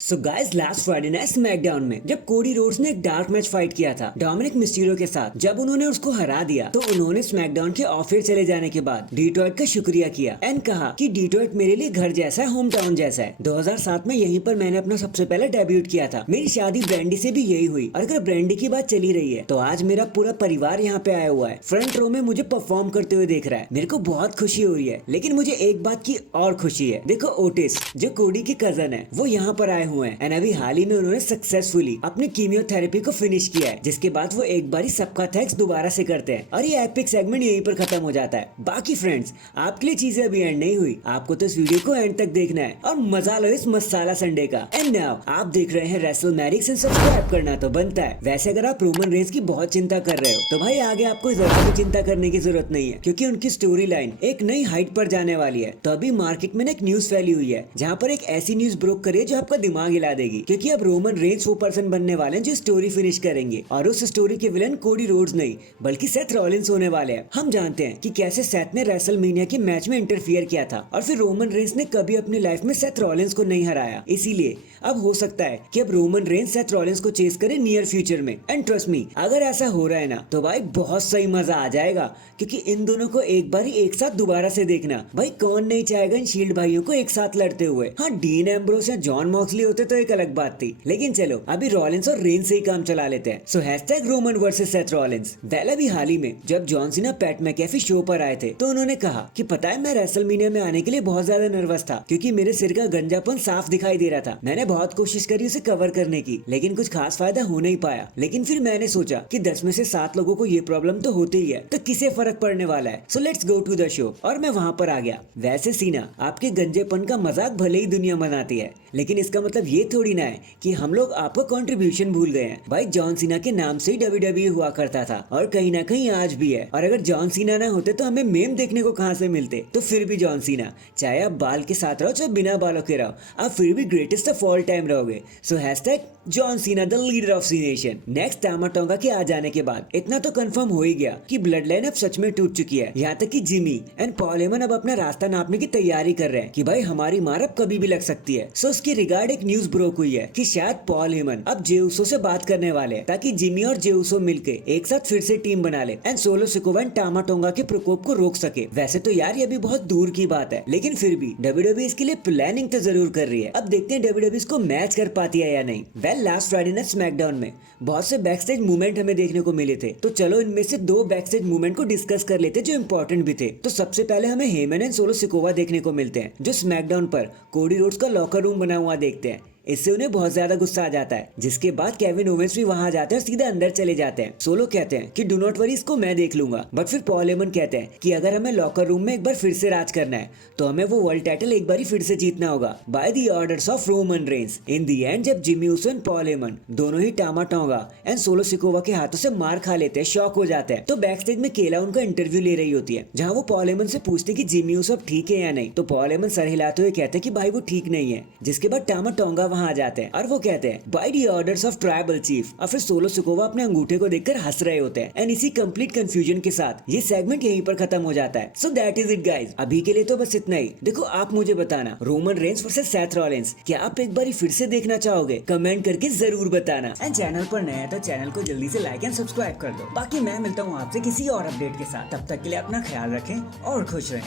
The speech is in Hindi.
So guys last Friday night SmackDown में जब कोडी रोड्स ने एक डार्क मैच फाइट किया था डोमिनिक मिस्टीरियो के साथ, जब उन्होंने उसको हरा दिया तो उन्होंने स्मैकडाउन के ऑफ एयर चले जाने के बाद डिट्रॉइट का शुक्रिया किया एंड कहा कि डिट्रॉइट मेरे लिए घर जैसा है, होम टाउन जैसा है। 2007 में यहीं पर मैंने अपना सबसे पहला डेब्यूट किया था। मेरी शादी ब्रांडी से भी यही हुई और अगर ब्रांडी की बात चली रही है तो आज मेरा पूरा परिवार यहाँ पे आया हुआ है, फ्रंट रो में मुझे परफॉर्म करते हुए देख रहा है। मेरे को बहुत खुशी हो रही है, लेकिन मुझे एक बात की और खुशी है। देखो ओटिस जो कोडी की कजन है वो यहाँ पर आए हुए हैं एंड अभी हाल ही में उन्होंने सक्सेसफुली अपनी कीमियोथेरेपी को फिनिश किया है, जिसके बाद वो एक बारी सबका थैंक्स दोबारा से करते हैं और ये एपिक सेगमेंट यहीं पर खत्म हो जाता है। बाकी फ्रेंड्स, आपके लिए चीजें अभी एंड नहीं हुई, आपको तो इस वीडियो को एंड तक देखना है और मजा लो इस मसाला संडे का। एंड नाउ आप देख रहे हैं रेसलमैनिक्स एंड सब्सक्राइब करना तो बनता है। वैसे अगर आप रोमन रेंस की बहुत चिंता कर रहे हो तो भाई आगे आपको जरा भी चिंता करने की जरूरत नहीं है, क्योंकि उनकी स्टोरी लाइन एक नई हाइट पर जाने वाली है। तो अभी मार्केट में एक न्यूज फैली हुई है जहाँ पर एक ऐसी न्यूज ब्रोक करिए जो आपका दिमाग हिला देगी, क्योंकि अब रोमन रेंस वो पर्सन बनने वाले हैं जो स्टोरी फिनिश करेंगे और उस स्टोरी के विलन कोडी रोड्स नहीं बल्कि सेथ रॉलिंस होने वाले हैं। हम जानते हैं कि कैसे सेथ ने रेसलमेनिया के मैच में इंटरफियर किया था और फिर रोमन रेंस ने कभी अपनी लाइफ में सेथ रॉलिंस को नहीं हराया। इसीलिए अब हो सकता है कि अब रोमन रेंस सेथ रॉलिंस को चेस करे नियर फ्यूचर में। एंड ट्रस्ट मी, अगर ऐसा हो रहा है ना तो भाई बहुत सही मजा आ जाएगा, क्योंकि इन दोनों को एक बार एक साथ दोबारा से देखना। भाई कौन नहीं चाहेगा इन शील्ड भाइयों को एक साथ लड़ते हुए। हाँ, डीन एम्ब्रोस या जॉन मॉक्सली होते तो एक अलग बात थी, लेकिन चलो अभी रॉलिंस और रेंस से ही काम चला लेते हैं। So hashtag Roman versus Seth Rollins. Well अभी हाल ही में जब John Cena PAT McAfee show पर आए थे तो उन्होंने कहा कि पता है मैं रेसलमेनिया में आने के लिए बहुत ज्यादा नर्वस था, क्योंकि मेरे सिर का गंजापन साफ दिखाई दे रहा था। मैंने बहुत कोशिश करी उसे कवर करने की, लेकिन कुछ खास फायदा हो नहीं पाया। लेकिन फिर मैंने सोचा कि 10 में से 7 लोगों को ये प्रॉब्लम तो होती ही है, तो किसे फर्क पड़ने वाला है। So let's go to the show. और मैं वहां पर आ गया। वैसे सीना, आपके गंजेपन का मजाक भले ही दुनिया मनाती है, लेकिन इसका मतलब ये थोड़ी ना है कि हम लोग आपका कंट्रीब्यूशन भूल गए हैं। भाई जॉन सीना के नाम से ही WWE हुआ करता था और कहीं ना कहीं आज भी है। और अगर जॉन सीना ना होते तो हमें मेम देखने को कहां से मिलते। तो फिर भी जॉन सीना, चाहे आप बाल के साथ रहो चाहे बिना बालों के रहो, आप फिर भी ग्रेटेस्ट ऑफ ऑल टाइम रहोगे। So hashtag John Cena the leader of Cenation. Next Tama Tonga के आ जाने के बाद इतना तो कंफर्म हो ही गया कि ब्लड लाइन अब सच में टूट चुकी है। यहाँ तक कि जिमी एंड पॉल हेमन अब अपना रास्ता नापने की तैयारी कर रहे हैं कि भाई हमारी मार अब कभी भी लग सकती है। सो उसके रिगार्ड एक न्यूज ब्रोक हुई है कि शायद पॉल हेमन अब जे उसो से बात करने वाले हैं, ताकि जिमी और जे उसो मिलके एक साथ फिर से टीम बना ले and Solo Sikoa and टामा Tonga के प्रकोप को रोक सके। वैसे तो यार ये भी बहुत दूर की बात है, लेकिन फिर भी WWE इसके लिए प्लानिंग तो जरूर कर रही है। अब देखते हैं WWE इसको मैच कर पाती है या नहीं। Well last Friday night SmackDown में बहुत से बैक स्टेज मूवमेंट हमें देखने को मिले थे, तो चलो इनमें से 2 बैक स्टेज मूवमेंट को डिस्कस कर लेते जो इंपॉर्टेंट भी थे। तो सबसे पहले हमें हेमन एंड सोलो सिकोवा देखने को मिलते हैं, जो स्मैकडाउन पर कोडी रोड्स का लॉकर रूम बना हुआ देखते हैं। इससे उन्हें बहुत ज्यादा गुस्सा आ जाता है, जिसके बाद केविन ओवेंस भी वहां जाते हैं और सीधा अंदर चले जाते हैं। सोलो कहते हैं कि डू नॉट वरी, इसको मैं देख लूंगा। बट फिर पॉल हेमन कहते हैं कि अगर हमें लॉकर रूम में एक बार फिर से राज करना है तो हमें वो वर्ल्ड टाइटल एक बार फिर से जीतना होगा by the orders of Roman Reigns. In the end जब Jimmy Uso and Paul Heyman दोनों ही Tama Tonga and Solo Sikoa के हाथों से मार खा लेते हैं, शॉक हो जाते हैं, तो बैक स्टेज में केला उनका इंटरव्यू ले रही होती है, जहाँ वो पॉल हेमन से पूछते कि जिमी ऊसो अब ठीक है या नहीं। तो पॉल हेमन सर हिलाते हुए कहते हैं कि भाई वो ठीक नहीं है। जिसके बाद टामा टोंगा वहां आ जाते हैं और वो कहते हैं bye the orders of tribal chief. और फिर सोलो सिकोवा अपने अंगूठे को देखकर हंस रहे होते हैं एंड इसी कंप्लीट कंफ्यूजन के साथ ये सेगमेंट यहीं पर खत्म हो जाता है। So that is it guys, अभी के लिए तो बस इतना ही। देखो आप मुझे बताना, Roman Reigns versus Seth Rollins क्या आप एक बार फिर से देखना चाहोगे? कमेंट करके जरूर बताना। एंड चैनल पर नया है तो चैनल को जल्दी से लाइक एंड सब्सक्राइब कर दो। बाकी मैं मिलता हूँ आपसे किसी और अपडेट के साथ, तब तक के लिए अपना ख्याल रखें और खुश रहें।